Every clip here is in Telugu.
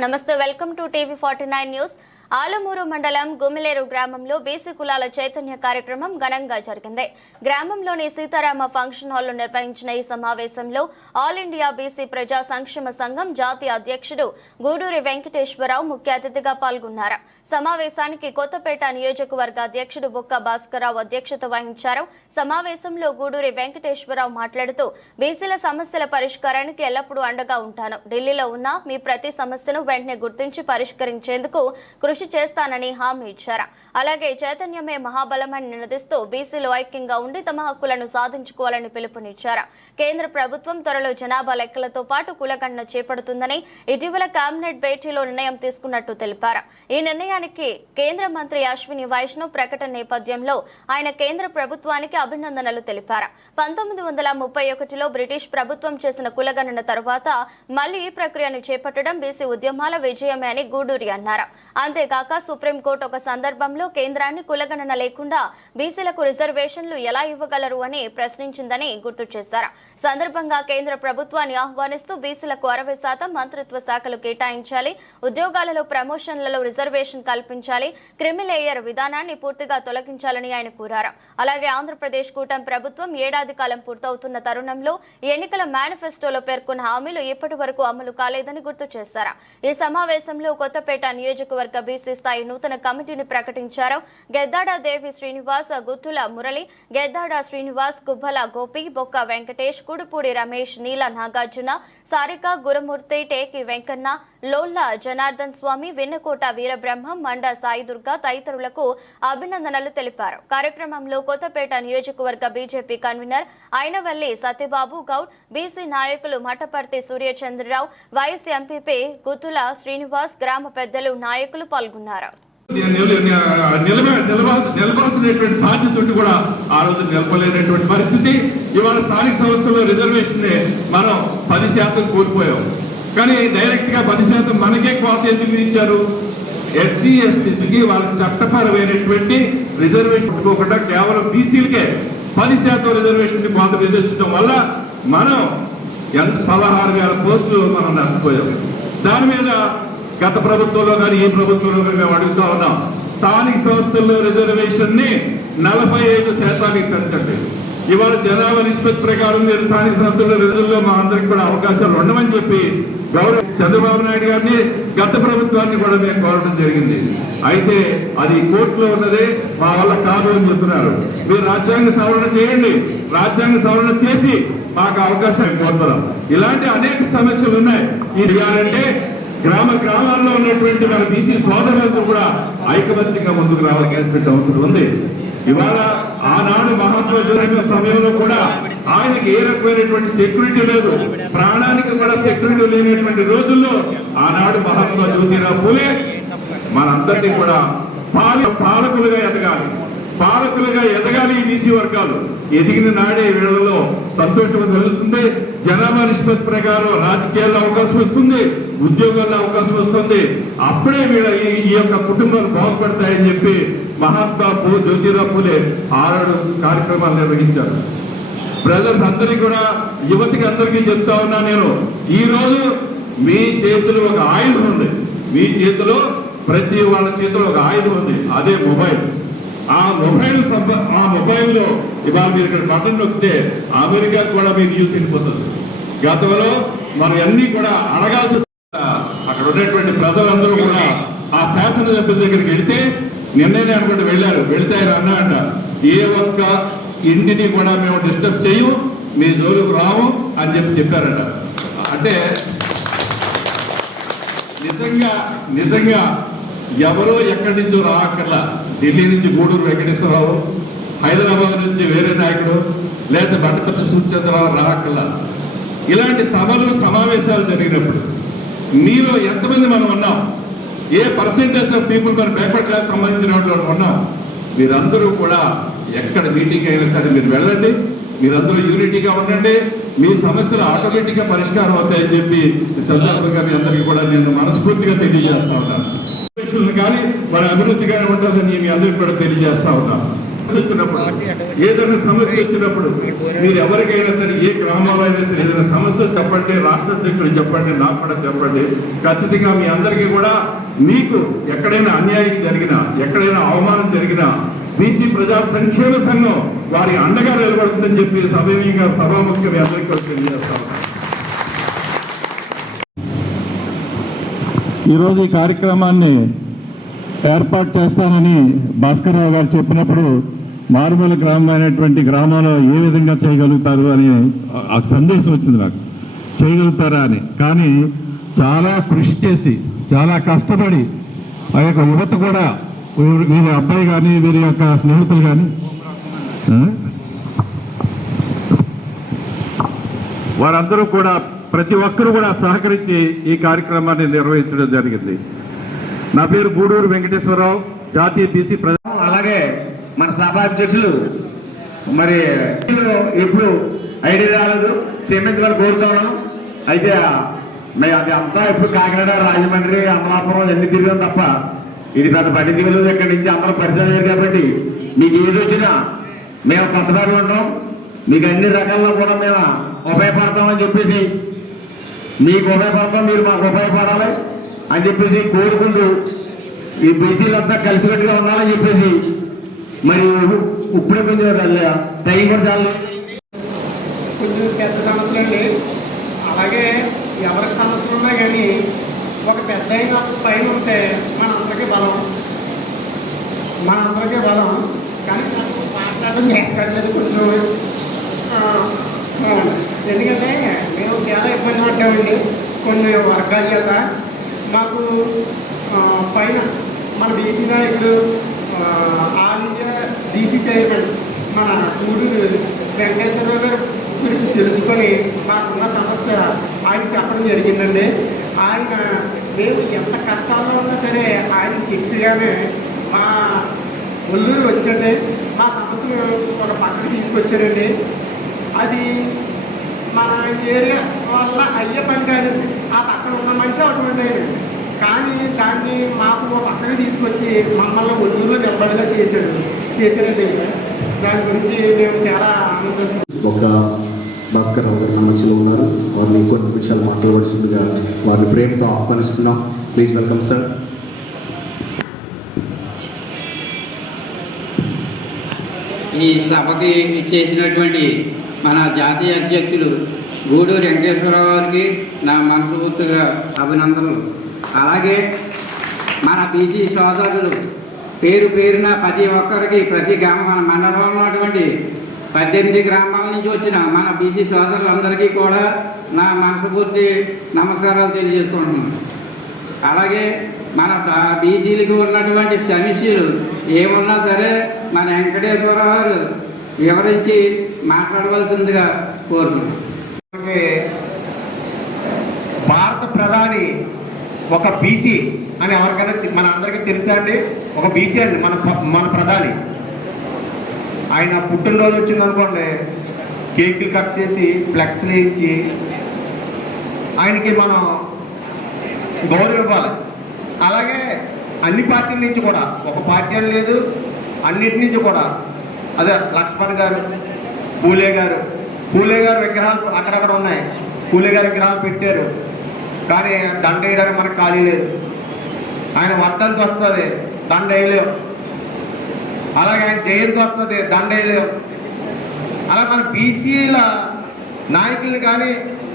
నమస్తే, welcome to TV 49 news. Alamuru మండలం గుమిలేరు గ్రామంలో బీసీ కులాల చైతన్య కార్యక్రమం ఘనంగా జరిగింది. గ్రామంలోని సీతారామ ఫంక్షన్ హాల్లో నిర్వహించిన ఈ సమావేశంలో ఆల్ ఇండియా బీసీ ప్రజా సంక్షేమ సంఘం జాతీయ అధ్యక్షుడు గూడూరి వెంకటేశ్వరరావు ముఖ్య అతిథిగా పాల్గొన్నారు. సమావేశానికి కొత్తపేట నియోజకవర్గ అధ్యక్షుడు బొక్క భాస్కరరావు అధ్యక్షత వహించారు. సమావేశంలో గూడూరి వెంకటేశ్వరరావు మాట్లాడుతూ బీసీల సమస్యల పరిష్కారానికి ఎల్లప్పుడూ అండగా ఉంటాను. ఢిల్లీలో ఉన్న మీ ప్రతి సమస్యను వెంటనే గుర్తించి పరిష్కరించేందుకు కృషి చేస్తానని హామీ ఇచ్చారు. అలాగే చైతన్యమే మహాబలమని నినదిస్తూ బీసీలు ఐక్యంగా ఉండి తమ హక్కులను సాధించుకోవాలని పిలుపునిచ్చారు. కేంద్ర ప్రభుత్వం త్వరలో జనాభా లెక్కలతో పాటు కులగణన చేపడుతుందని ఇటీవల కేబినెట్ భేటీలో నిర్ణయం తీసుకున్నట్టు తెలిపారు. ఈ నిర్ణయానికి కేంద్ర మంత్రి అశ్విని వైష్ణవ్ ప్రకటన నేపథ్యంలో ఆయన కేంద్ర ప్రభుత్వానికి అభినందనలు తెలిపారు. 1931లో బ్రిటిష్ ప్రభుత్వం చేసిన కులగణన తర్వాత మళ్లీ ఈ ప్రక్రియను చేపట్టడం బీసీ ఉద్యమాల విజయమే అని గూడూరి అన్నారు. అంతేకాక సుప్రీంకోర్టు ఒక సందర్భంలో కేంద్రాన్ని కులగణన లేకుండా బీసీలకు రిజర్వేషన్లు ఎలా ఇవ్వగలరు అని ప్రశ్నించిందని గుర్తు చేశారు. సందర్భంగా కేంద్ర ప్రభుత్వాన్ని ఆహ్వానిస్తూ బీసీలకు 60% మంత్రిత్వ శాఖలు కేటాయించాలి, ఉద్యోగాలలో ప్రమోషన్లలో రిజర్వేషన్ కల్పించాలి, క్రిమిలేయర్ విధానాన్ని పూర్తిగా తొలగించాలని ఆయన కోరారు. అలాగే ఆంధ్రప్రదేశ్ కూటమి ప్రభుత్వం ఏడాది కాలం పూర్తవుతున్న తరుణంలో ఎన్నికల మేనిఫెస్టోలో పేర్కొన్న హామీలు ఇప్పటి వరకు అమలు కాలేదని గుర్తు చేశారు. ఈ సమావేశంలో కొత్తపేట నియోజకవర్గ బీసీ స్థాయి నూతన కమిటీని ప్రకటించారు. గెద్దాడ దేవి శ్రీనివాస్, గుత్తుల మురళి, గెద్దాడ శ్రీనివాస్, గుబ్బల గోపి, బొక్క వెంకటేష్, కుడుపూడి రమేష్, నీల నాగార్జున, సారిక గురమూర్తి, టేకి వెంకన్న, లోల్ల జనార్దన్ స్వామి, వెన్నకోట వీరబ్రహ్మం, మండ సాయిదుర్గ తదితరులకు అభినందనలు తెలిపారు. కార్యక్రమంలో కొత్తపేట నియోజకవర్గ BJP convener Ainavilli Satyababu Goud, BC నాయకులు మఠపర్తి సూర్యచంద్రరావు, వైఎస్ ఎంపీపీ గుత్తుల శ్రీనివాస్, గ్రామ పెద్దలు నాయకులు పాల్గొన్నారు. నిలబాల్సినటువంటి బాధ్యత కూడా ఆ రోజు నిలపలేనటువంటి పరిస్థితి. ఇవాళ స్థానిక సంస్థల్లో రిజర్వేషన్ మనం 10% కోల్పోయాం. కానీ డైరెక్ట్ గా 10% మనకే కోత ఎందుకు ఇచ్చారు? ఎస్సీ ఎస్టీసీకి వాళ్ళకి చట్టపరమైనటువంటి రిజర్వేషన్ ఇవ్వకుండా కేవలం బీసీలకే 10% రిజర్వేషన్ కోత విధించడం వల్ల మనం 16,000 పోస్టులు మనం నష్టపోయాం. దాని మీద గత ప్రభుత్వంలో కానీ ఈ ప్రభుత్వంలో కానీ మేము అడుగుతా ఉన్నాం, స్థానిక సంస్థల్లో రిజర్వేషన్ ని 45% పెంచండి. ఇవాళ జనాభా నిష్పత్తి ప్రకారం మీరు స్థానిక సంస్థల రిజర్వుల్లో మా అందరికి కూడా అవకాశాలు ఉండమని చెప్పి గౌరవ చంద్రబాబు నాయుడు గారిని గత ప్రభుత్వాన్ని కూడా మేము కోరడం జరిగింది. అయితే అది కోర్టులో ఉన్నదే, మా వల్ల కాదు అని చెప్తున్నారు. మీరు రాజ్యాంగ సవరణ చేయండి, రాజ్యాంగ సవరణ చేసి మాకు అవకాశం కోరుతున్నాం. ఇలాంటి అనేక సమస్యలు ఉన్నాయి. ఇది చేయాలంటే గ్రామాల్లో ఉన్నటువంటి మన బీసీ సోదరులకు కూడా ఐకమత్యంగా ముందుకు రావాల్సినటువంటి అవసరం ఉంది. ఇవాళ ఆనాడు మహాత్మా జరిగిన సమయంలో కూడా ఆయనకి ఏ రకమైనటువంటి సెక్యూరిటీ లేదు, ప్రాణానికి కూడా సెక్యూరిటీ లేనటువంటి రోజుల్లో ఆనాడు మహాత్మా జ్యోతిరావు పూలే మనందరినీ కూడా పాలకులుగా ఎదగాలి ఈ బీసీ వర్గాలు. ఎదిగిన నాడే వీళ్లలో సంతోషం కలుగుతుంది. జనాభా నిష్పత్తి ప్రకారం రాజకీయాల్లో అవకాశం వస్తుంది, ఉద్యోగాల్లో అవకాశం వస్తుంది. అప్పుడే వీళ్ళ ఈ యొక్క కుటుంబాలు బాగుపడతాయని చెప్పి మహాత్మా జ్యోతిరావు పూలే 6 కార్యక్రమాలు నిర్వహించారు. బ్రదర్స్ అందరికీ కూడా, యువతికి అందరికీ చెప్తా ఉన్నా నేను, ఈ రోజు మీ చేతిలో ఒక ఆయుధం ఉంది. మీ చేతిలో ప్రతి వాళ్ళ చేతిలో ఒక ఆయుధం ఉంది, అదే మొబైల్. ఆ మొబైల్లో ఇవాళ మీరు ఇక్కడ బటన్ నొక్కితే అమెరికా కూడా మీరు న్యూస్ వెళ్ళిపోతుంది. గతంలో మనం అన్ని కూడా అడగాల్సి, అక్కడ ఉన్నటువంటి ప్రజలందరూ కూడా ఆ శాసనసభ్యుల దగ్గరికి వెళితే నిన్ననే అనుకుంటే వెళితే ఆయన అన్నాడంట, ఏ ఒక్క ఇంటిని కూడా మేము డిస్టర్బ్ చేయము, మీ జోలికి రాము అని చెప్పారట. అంటే నిజంగా ఎవరో ఎక్కడి నుంచో రాకల్లా, ఢిల్లీ నుంచి గూడూరు వెంకటేశ్వరరావు, హైదరాబాద్ నుంచి వేరే నాయకుడు, లేదా బట్టపల్లి సూర్యచంద్రరావు రాకల్లా. ఇలాంటి సమావేశాలు జరిగినప్పుడు మీలో ఎంతమంది మనం ఉన్నాం, ఏ పర్సెంటేజ్ ఆఫ్ పీపుల్ మన పేపర్ క్లాస్ సంబంధించిన వాళ్ళు ఉన్నాం. మీరందరూ కూడా ఎక్కడ మీటింగ్ అయినా సరే మీరు వెళ్ళండి, మీరందరూ యూనిటీగా ఉండండి, మీ సమస్యలు ఆటోమేటిక్గా పరిష్కారం అవుతాయని చెప్పి ఈ సందర్భంగా మీ అందరికీ కూడా నేను మనస్ఫూర్తిగా తెలియజేస్తా ఉన్నాను. కానీ మన అభివృద్ధిగానే ఉంటుందని మీ అందరికీ కూడా తెలియజేస్తా ఉన్నాను. వచ్చినప్పుడు ఏదైనా సమస్య వచ్చినప్పుడు మీరు ఎవరికైనా సరే ఏ గ్రామాల్లో అయినా సరే ఏదైనా సమస్య చెప్పండి, రాష్ట్ర అధ్యక్షుడు చెప్పండి, నాకు కూడా చెప్పండి. ఖచ్చితంగా మీ అందరికీ కూడా మీకు ఎక్కడైనా అన్యాయం జరిగినా, ఎక్కడైనా అవమానం జరిగినా బీసీ ప్రజా సంక్షేమ సంఘం వారి అండగా నిలబడుతుందని చెప్పి సభ్యంగా సభాముఖ్యం మీ అందరికీ తెలియజేస్తాం. ఈరోజు ఈ కార్యక్రమాన్ని ఏర్పాటు చేస్తానని భాస్కర్రావు గారు చెప్పినప్పుడు మారుమూల గ్రామమైనటువంటి గ్రామంలో ఏ విధంగా చేయగలుగుతారు అని ఆ సందేశం వచ్చింది నాకు, చేయగలుగుతారా అని. కానీ చాలా కృషి చేసి చాలా కష్టపడి ఆ యొక్క యువత కూడా, వీరి అబ్బాయి కానీ వీరి యొక్క స్నేహితులు కానీ వారందరూ కూడా ప్రతి ఒక్కరూ కూడా సహకరించి ఈ కార్యక్రమాన్ని నిర్వహించడం జరిగింది. నా పేరు గూడూరు వెంకటేశ్వరరావు, జాతీయ బీసీ ప్రధాన. అలాగే మన సభా అధ్యక్షులు మరి ఎప్పుడు ఐడియా రాలేదు, క్షమించమని కోరుతున్నాం. అయితే మేము అది అంతా ఎప్పుడు కాకినాడ, రాజమండ్రి, అమలాపురం ఎన్ని తిరిగాం తప్ప ఇది పెద్ద పట్టి దిగులు. ఇక్కడి నుంచి అందరూ పరిచయం అయ్యారు కాబట్టి మీకు ఏది వచ్చినా మేము కొత్తదారులు ఉంటాం, మీకు అన్ని రకాల్లో కూడా మేము ఉపయోగపడతామని చెప్పేసి, మీకు ఉపయోగపడతాం, మీరు మాకు ఉపయోగపడాలి అని చెప్పేసి కోరుకుంటూ ఈ బీసీలంతా కలిసికట్టుగా ఉండాలని చెప్పేసి మరి ఇప్పుడే కొంచెం టైం కూడా చాలా కొంచెం పెద్ద సమస్యలు అండి. అలాగే ఎవరికి సమస్యలు ఉన్నా కానీ ఒక పెద్ద అయిన పైన ఉంటే మనందరికీ బలం. కానీ నాకు మాట్లాడడం ఎక్కట్లేదు కొంచెం. ఎందుకంటే మేము చాలా ఇబ్బంది పడ్డామండి కొన్ని వర్గాల చేత. మాకు పైన మన బీసీ నాయకుడు, ఆల్ ఇండియా బీసీ చైర్మన్ మన గూడూరు వెంకటేశ్వరరావు గారు గురించి తెలుసుకొని మాకున్న సమస్య ఆయన చెప్పడం జరిగిందండి. ఆయన మేము ఎంత కష్టాల్లో ఉన్నా సరే ఆయన చెప్పగానే మా ఒల్లూరు వచ్చండి, మా సమస్యను ఒక పక్కన తీసుకొచ్చారండి. అది మన ఏరియా వల్ల అయ్యే పని కాదండి. ఆ పక్కన ఉన్న మనిషి అటువంటి కానీ దాన్ని మాకు ఒక పక్కన తీసుకొచ్చి మమ్మల్ని ఒల్లూరులో నిలబడేలా చేశారండి. దాని గురించి మేము చాలా ఆనందిస్తున్నాం. ఒక భాస్కర్ రావు గారు నమ్మకంలో ఉన్నారు, వారిని కొన్ని నిమిషాలు మాట్లాడవలసిందిగా వారిని ప్రేమతో ఆహ్వానిస్తున్నాం. Please welcome sir. ఈ సభకి చేసినటువంటి మన జాతీయ అధ్యక్షులు గూడూరు వెంకటేశ్వరరావు గారికి నా మనస్ఫూర్తిగా అభినందనలు. అలాగే మన బీసీ సోదరులు పేరు పేరున ప్రతి ఒక్కరికి ప్రతి మన మండలంలో ఉన్నటువంటి 18 గ్రామాల నుంచి వచ్చిన మన బీసీ సోదరులందరికీ కూడా నా మనస్ఫూర్తి నమస్కారాలు తెలియజేసుకుంటున్నాను. అలాగే మన బీసీలకు ఉన్నటువంటి సమస్యలు ఏమున్నా సరే మన వెంకటేశ్వరరావు గారు వివరించి మాట్లాడవలసిందిగా కోరుతున్నాను. భారత ప్రధాని ఒక బీసీ అని ఎవరికైనా మన అందరికీ తెలుసా అండి? ఒక బీసీ అండి మన ప్రధాని. ఆయన పుట్టినరోజు వచ్చిందనుకోండి, కేకులు కట్ చేసి ఫ్లెక్స్లు వేయించి ఆయనకి మనం గౌరవం ఇవ్వాలి. అలాగే అన్ని పార్టీల నుంచి కూడా, ఒక పార్టీ అని లేదు, అన్నిటి నుంచి కూడా అదే లక్ష్మణ్ గారు, పూలే గారు విగ్రహాలు అక్కడక్కడ ఉన్నాయి. పూలే గారి విగ్రహాలు పెట్టారు, కానీ దండ వేయడానికి మనకు ఖాళీ లేదు. ఆయన వర్ధంతి వస్తుంది, దండ వేయలేం. అలాగే ఆయన జయంతి వస్తుంది, దండ వేయలేం. అలా మన బీసీల నాయకుల్ని కానీ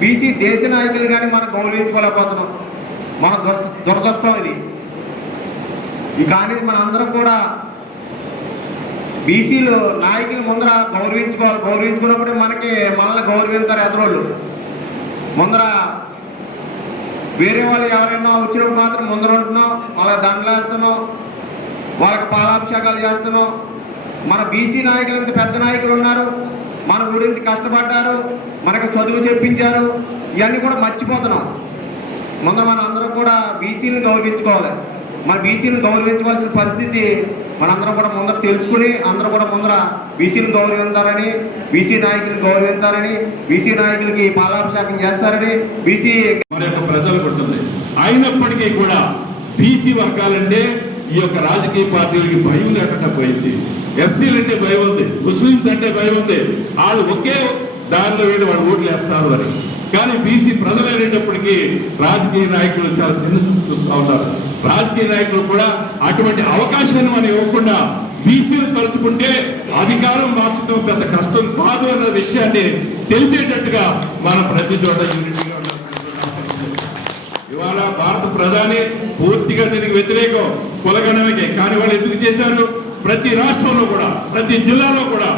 బీసీ దేశ నాయకులు కానీ మనం గౌరవించుకోలేకపోతున్నాం. మన దురదృష్టం ఇది. కానీ మనందరం కూడా బీసీలు నాయకులు ముందర గౌరవించుకోవాలి. గౌరవించుకున్నప్పుడే మనల్ని గౌరవించారు ఎదురోళ్ళు. ముందర వేరే వాళ్ళు ఎవరైనా వచ్చినప్పుడు మాత్రం ముందర ఉంటున్నాం, వాళ్ళకి దండలు వేస్తున్నాం, వాళ్ళకి పాలాభిషేకాలు చేస్తున్నాం. మన బీసీ నాయకులు ఇంత పెద్ద నాయకులు ఉన్నారు, మన గురించి కష్టపడ్డారు, మనకు చదువు చెప్పించారు, ఇవన్నీ కూడా మర్చిపోతున్నాం. ముందర మన అందరం కూడా బీసీని గౌరవించుకోవాలి. మన బీసీని గౌరవించవలసిన పరిస్థితి మనందరం కూడా ముందర తెలుసుకుని అందరూ కూడా ముందర బీసీని గౌరవించాలని, బీసీ నాయకులను గౌరవించాలని, బీసీ నాయకులకి పాలాభిషేకం చేస్తారని బీసీ మన యొక్క ప్రజలకు ఉంటుంది. అయినప్పటికీ కూడా బీసీ వర్గాలంటే ఈ యొక్క రాజకీయ పార్టీలకి భయం లేకుండా పోయింది. ఎస్సీలు అంటే భయం ఉంది, ముస్లింస్ అంటే భయం ఉంది. వాళ్ళు ఒకే దారిలో వెళ్ళి వాళ్ళు ఓట్లు వేస్తారు అని. కానీ బీసీ ప్రజలైనప్పటికీ రాజకీయ నాయకులు చాలా చిన్న చూస్తూ ఉంటారు. రాజకీయ నాయకులు కూడా అటువంటి అవకాశాన్ని మనం ఇవ్వకుండా బీసీలు తలుచుకుంటే అధికారం మార్చడం పెద్ద కష్టం కాదు అన్న విషయాన్ని తెలిసేటట్టుగా మనం ప్రతి చోట యూనిటీగా ఉండాలి. ఇవాళ భారత ప్రధాని పూర్తిగా దీనికి వ్యతిరేకం కులగణనకే. కానీ వాళ్ళు ఎందుకు చేశారు? ప్రతి రాష్ట్రంలో కూడా ప్రతి జిల్లాలో కూడా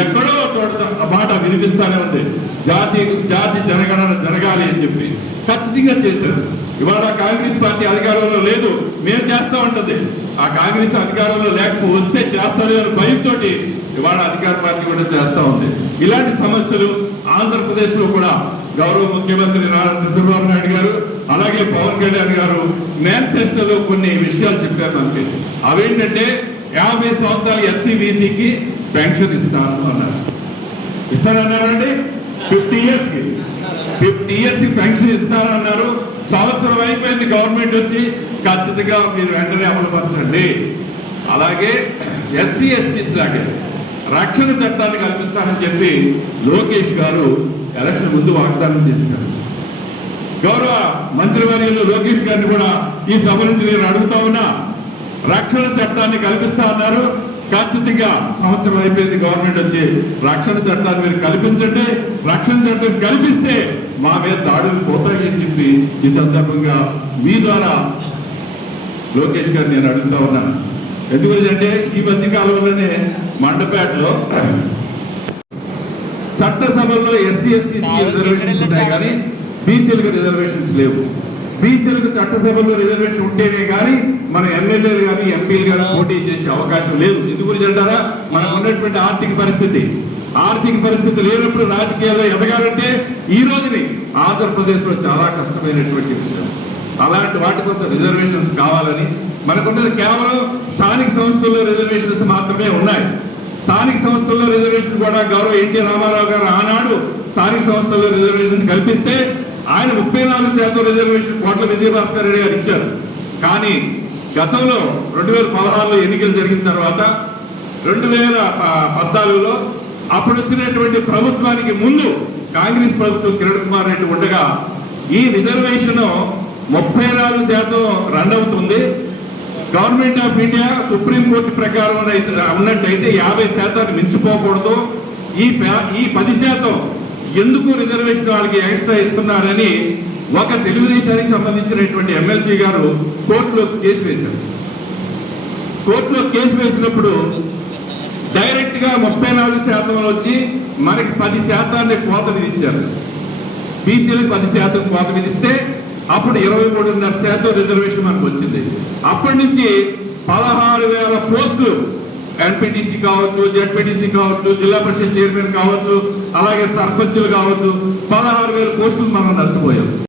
ఎక్కడో చోట మాట వినిపిస్తానే ఉంది, జాతి జనగణన జరగాలి అని చెప్పి ఖచ్చితంగా చేశారు. ఇవాళ కాంగ్రెస్ పార్టీ అధికారంలో లేదు, మేము చేస్తా ఉంటుంది. ఆ కాంగ్రెస్ అధికారంలో లేకపోతే వస్తే చేస్తాడు అని భయంతో ఇవాళ అధికార పార్టీ కూడా చేస్తా ఉంది. ఇలాంటి సమస్యలు ఆంధ్రప్రదేశ్ లో కూడా గౌరవ ముఖ్యమంత్రి నారా చంద్రబాబు నాయుడు గారు అలాగే పవన్ కళ్యాణ్ గారు మేనిఫెస్టోలో కొన్ని విషయాలు చెప్పారు మనకి. అవేంటంటే 50 సంవత్సరాలు ఎస్సీ బీసీకి పెన్షన్ ఇస్తాను అన్నారు. ఇస్తానన్నారండి. 50 years కి పెన్షన్ ఇస్తానన్నారు. సంవత్సరం అయిపోయింది గవర్నమెంట్ వచ్చి, ఖచ్చితంగా మీరు వెంటనే అమలుపరచండి. అలాగే ఎస్సీ ఎస్టీస్ లాగే రక్షణ చట్టాన్ని కల్పిస్తానని చెప్పి లోకేష్ గారు ఎలక్షన్ ముందు వాగ్దానం చేశారు. గౌరవ మంత్రివర్యులు లోకేష్ గారిని కూడా ఈ సభ నుంచి నేను అడుగుతా ఉన్నా, రక్షణ చట్టాన్ని కల్పిస్తా అన్నారు. ఖచ్చితంగా సంవత్సరం అయిపోయింది గవర్నమెంట్ వచ్చి, రక్షణ చట్టాన్ని మీరు కల్పించండి. రక్షణ చట్టం కల్పిస్తే మా మీద దాడులు పోతాయి అని చెప్పి ఈ సందర్భంగా మీ ద్వారా లోకేష్ గారిని నేను అడుగుతా ఉన్నాను. ఎందుకంటే ఈ మధ్య కాలంలోనే మండపేటలో చట్టసభల్లో ఎస్సీ ఎస్టీసీ రిజర్వేషన్స్ ఉన్నాయి కానీ బీసీలకు రిజర్వేషన్స్ లేవు. బీసీలకు చట్టసభల్లో రిజర్వేషన్ ఉంటేనే కానీ మన ఎమ్మెల్యేలు కానీ ఎంపీలు కానీ పోటీ చేసే అవకాశం లేదు. ఎందుకు అంటారా? మనకు ఉన్నటువంటి ఆర్థిక పరిస్థితి లేనప్పుడు రాజకీయాల్లో ఎదగాలంటే ఈ రోజుని ఆంధ్రప్రదేశ్ లో చాలా కష్టమైనటువంటి విషయం. అలాంటి వాటి కోసం రిజర్వేషన్స్ కావాలని మనకున్నది కేవలం స్థానిక సంస్థల్లో రిజర్వేషన్స్ మాత్రమే ఉన్నాయి. స్థానిక సంస్థల్లో రిజర్వేషన్ కూడా గౌరవ ఎన్టీ రామారావు గారు ఆనాడు స్థానిక సంస్థల్లో రిజర్వేషన్ కల్పిస్తే ఆయన 34% రిజర్వేషన్ కోట్ల విజయభాస్కర్ రెడ్డి గారు ఇచ్చారు. కానీ గతంలో 2016లో ఎన్నికలు జరిగిన తర్వాత 2014లో అప్పుడు వచ్చినటువంటి ప్రభుత్వానికి ముందు కాంగ్రెస్ ప్రభుత్వం కిరణ్ కుమార్ రెడ్డి ఉండగా ఈ రిజర్వేషన్ 34% రన్ అవుతుంది. గవర్నమెంట్ ఆఫ్ ఇండియా సుప్రీంకోర్టు ప్రకారం ఉన్నట్టయితే 50% మించిపోకూడదు. ఈ 10% ఎందుకు రిజర్వేషన్ వాళ్ళకి ఎక్స్ట్రా ఇస్తున్నారని ఒక తెలుగుదేశానికి సంబంధించినటువంటి ఎమ్మెల్సీ గారు కోర్టులో కేసు వేశారు. కోర్టులో కేసు వేసినప్పుడు డైరెక్ట్ గా 34% వచ్చి మనకి 10% కోత విధించారు. బీసీలకు 10% కోత విధిస్తే అప్పుడు 23.5% రిజర్వేషన్ మనకు వచ్చింది. అప్పటి నుంచి 16,000 పోస్టులు ఎన్పీటీసీ కావచ్చు, జెడ్పీటీసీ కావచ్చు, జిల్లా పరిషత్ చైర్మన్ కావచ్చు, అలాగే సర్పంచులు కావచ్చు, 16,000 పోస్టులు మనం నష్టపోయాం.